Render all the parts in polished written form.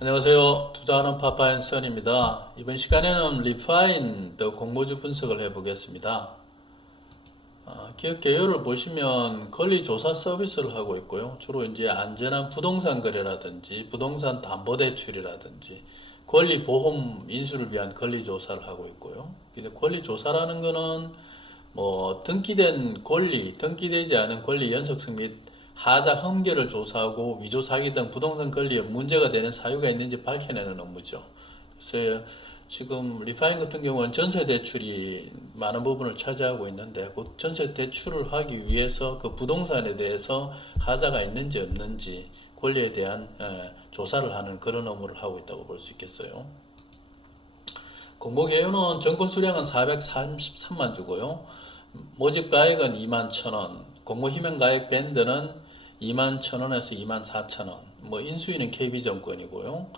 안녕하세요. 투자하는 파파앤선입니다. 이번 시간에는 리파인 더 공모주 분석을 해보겠습니다. 기업 개요를 보시면 권리조사 서비스를 하고 있고요. 주로 이제 안전한 부동산 거래라든지 부동산 담보대출이라든지 권리보험 인수를 위한 권리조사를 하고 있고요. 근데 권리조사라는 거는 뭐 등기된 권리, 등기되지 않은 권리 연속성 및 하자 흠결을 조사하고 위조 사기 등 부동산 권리에 문제가 되는 사유가 있는지 밝혀내는 업무죠. 그래서 지금 리파인 같은 경우는 전세 대출이 많은 부분을 차지하고 있는데 그 전세 대출을 하기 위해서 그 부동산에 대해서 하자가 있는지 없는지 권리에 대한 조사를 하는 그런 업무를 하고 있다고 볼 수 있겠어요. 공모 개요는 정권 수량은 433만 주고요. 모집 가액은 2만 1,000원, 공모 희망 가액 밴드는 2만 1,000원에서 2만 4,000원, 뭐 인수위는 KB증권이고요.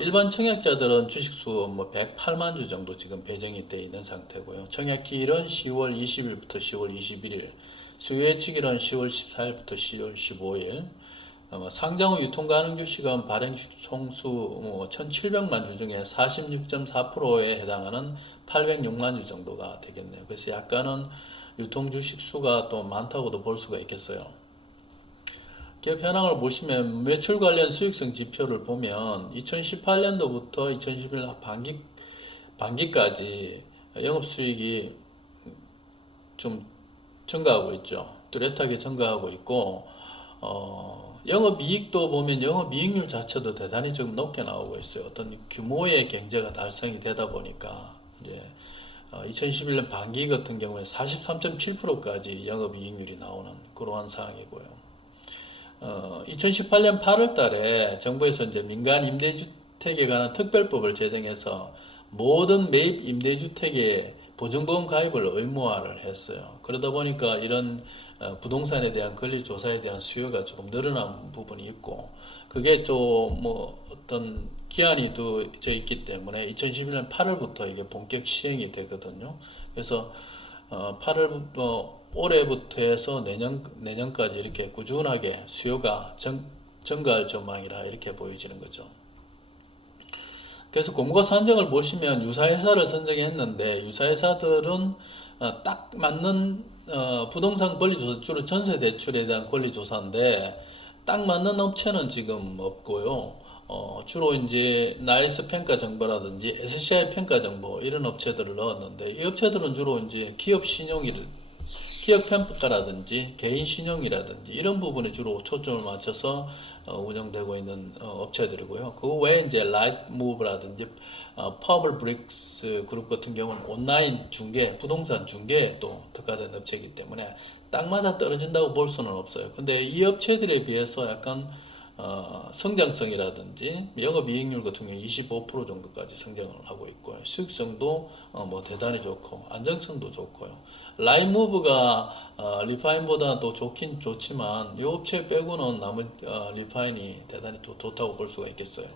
일반 청약자들은 주식수 뭐 108만 주 정도 지금 배정이 되어 있는 상태고요. 청약 기일은 10월 20일부터 10월 21일, 수요 예측일은 10월 14일부터 10월 15일, 상장 후 유통 가능 주식은 발행 총수 1,700만 주 중에 46.4%에 해당하는 806만 주 정도가 되겠네요. 그래서 약간은 유통 주식 수가 또 많다고도 볼 수가 있겠어요. 기업 현황을 보시면 매출 관련 수익성 지표를 보면 2018년도부터 2011년 반기까지 영업수익이 좀 증가하고 있죠. 뚜렷하게 증가하고 있고 영업이익도 보면 영업이익률 자체도 대단히 좀 높게 나오고 있어요. 어떤 규모의 경제가 달성이 되다 보니까 이제 2011년 반기 같은 경우에 43.7%까지 영업이익률이 나오는 그러한 상황이고요. 2018년 8월 달에 정부에서 이제 민간 임대주택에 관한 특별법을 제정해서 모든 매입 임대주택에 보증보험 가입을 의무화를 했어요. 그러다 보니까 이런 부동산에 대한 권리조사에 대한 수요가 조금 늘어난 부분이 있고, 그게 또 뭐 어떤 기한이 두져 있기 때문에 2011년 8월부터 이게 본격 시행이 되거든요. 그래서 8월 올해부터 해서 내년까지 이렇게 꾸준하게 수요가 증가할 전망이라 이렇게 보여지는 거죠. 그래서 공모가 산정을 보시면 유사회사를 선정했는데 유사회사들은 딱 맞는 부동산 권리조사, 주로 전세대출에 대한 권리조사인데 딱 맞는 업체는 지금 없고요. 주로 이제 나이스 평가 정보라든지 SCI 평가 정보 이런 업체들을 넣었는데 이 업체들은 주로 이제 기업 평가라든지 개인 신용이라든지 이런 부분에 주로 초점을 맞춰서 운영되고 있는 업체들이고요. 그 외에 이제 라이트무브라든지 퍼블브릭스 그룹 같은 경우는 온라인 중개, 부동산 중개에 또 특화된 업체이기 때문에 딱 맞아 떨어진다고 볼 수는 없어요. 근데 이 업체들에 비해서 약간 성장성이라든지 영업이익률 같은 경우 25% 정도까지 성장을 하고 있고요. 수익성도 뭐 대단히 좋고 안정성도 좋고요. 라인무브가 리파인보다 더 좋긴 좋지만 이 업체 빼고는 남은 리파인이 대단히 또 좋다고 볼 수가 있겠어요.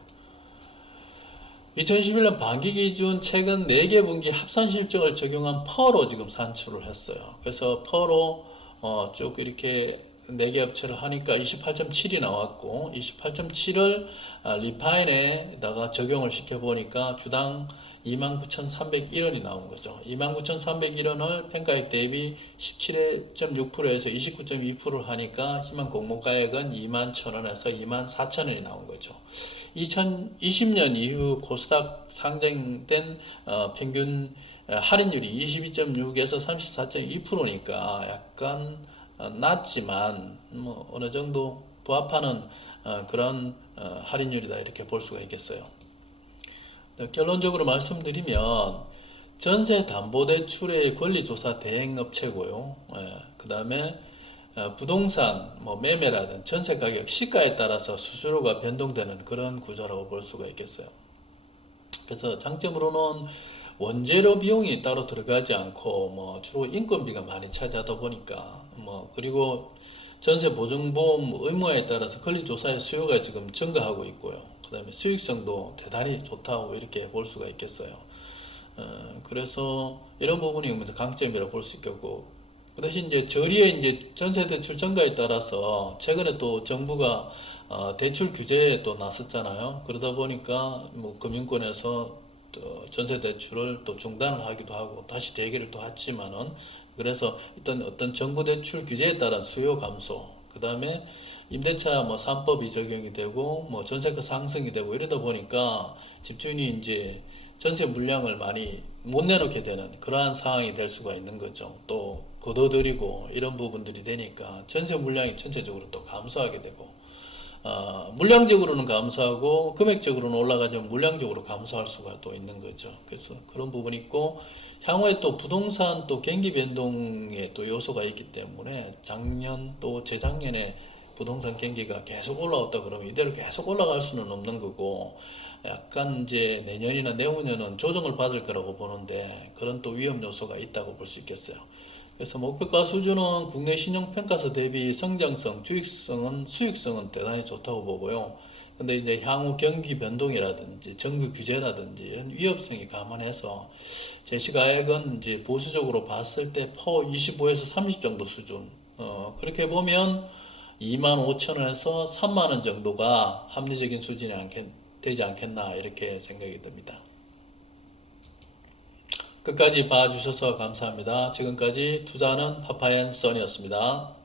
2011년 반기 기준 최근 4개 분기 합산 실적을 적용한 퍼로 지금 산출을 했어요. 그래서 퍼로 쭉 이렇게 4개 업체를 하니까 28.7이 나왔고 28.7을 리파인에다가 적용을 시켜보니까 주당 29,301원이 나온 거죠. 29,301원을 평가액 대비 17.6%에서 29.2%를 하니까 희망 공모가액은 21,000원에서 24,000원이 나온 거죠. 2020년 이후 코스닥 상장된 평균 할인율이 22.6에서 34.2%니까 약간 낮지만 뭐 어느 정도 부합하는 그런 할인율이다 이렇게 볼 수가 있겠어요. 결론적으로 말씀드리면 전세담보대출의 권리조사 대행업체고요. 그 다음에 부동산 뭐 매매라든 전세가격 시가에 따라서 수수료가 변동되는 그런 구조라고 볼 수가 있겠어요. 그래서 장점으로는 원재료 비용이 따로 들어가지 않고 뭐 주로 인건비가 많이 차지하다 보니까 뭐 그리고 전세 보증보험 의무화에 따라서 권리조사의 수요가 지금 증가하고 있고요. 그 다음에 수익성도 대단히 좋다고 이렇게 볼 수가 있겠어요. 그래서 이런 부분이 강점이라고 볼 수 있겠고 그 대신 이제 저리의 이제 전세 대출 증가에 따라서 최근에 또 정부가 대출 규제에 또 나섰잖아요. 그러다 보니까 뭐 금융권에서 또 전세 대출을 또 중단을 하기도 하고 다시 재개를 또 했지만은, 그래서 일단 어떤 정부 대출 규제에 따른 수요 감소, 그 다음에 임대차 뭐 3법이 적용이 되고 뭐 전세가 상승이 되고 이러다 보니까 집주인이 이제 전세 물량을 많이 못 내놓게 되는 그러한 상황이 될 수가 있는 거죠. 또 거둬들이고 이런 부분들이 되니까 전세 물량이 전체적으로 또 감소하게 되고, 물량적으로는 감소하고 금액적으로는 올라가지만 물량적으로 감소할 수가 또 있는 거죠. 그래서 그런 부분이 있고, 향후에 또 부동산 또 경기 변동의 또 요소가 있기 때문에 작년 또 재작년에 부동산 경기가 계속 올라왔다 그러면 이대로 계속 올라갈 수는 없는 거고, 약간 이제 내년이나 내후년은 조정을 받을 거라고 보는데 그런 또 위험 요소가 있다고 볼 수 있겠어요. 그래서 목표가 수준은 국내 신용평가서 대비 성장성, 주익성은, 수익성은 대단히 좋다고 보고요. 근데 이제 향후 경기 변동이라든지 정부 규제라든지 이런 위협성이 감안해서 제시가액은 이제 보수적으로 봤을 때 퍼 25에서 30 정도 수준. 그렇게 보면 25,000원에서 30,000원 정도가 합리적인 수준이 되지 않겠나 이렇게 생각이 듭니다. 끝까지 봐주셔서 감사합니다. 지금까지 투자하는 파파앤 써니였습니다.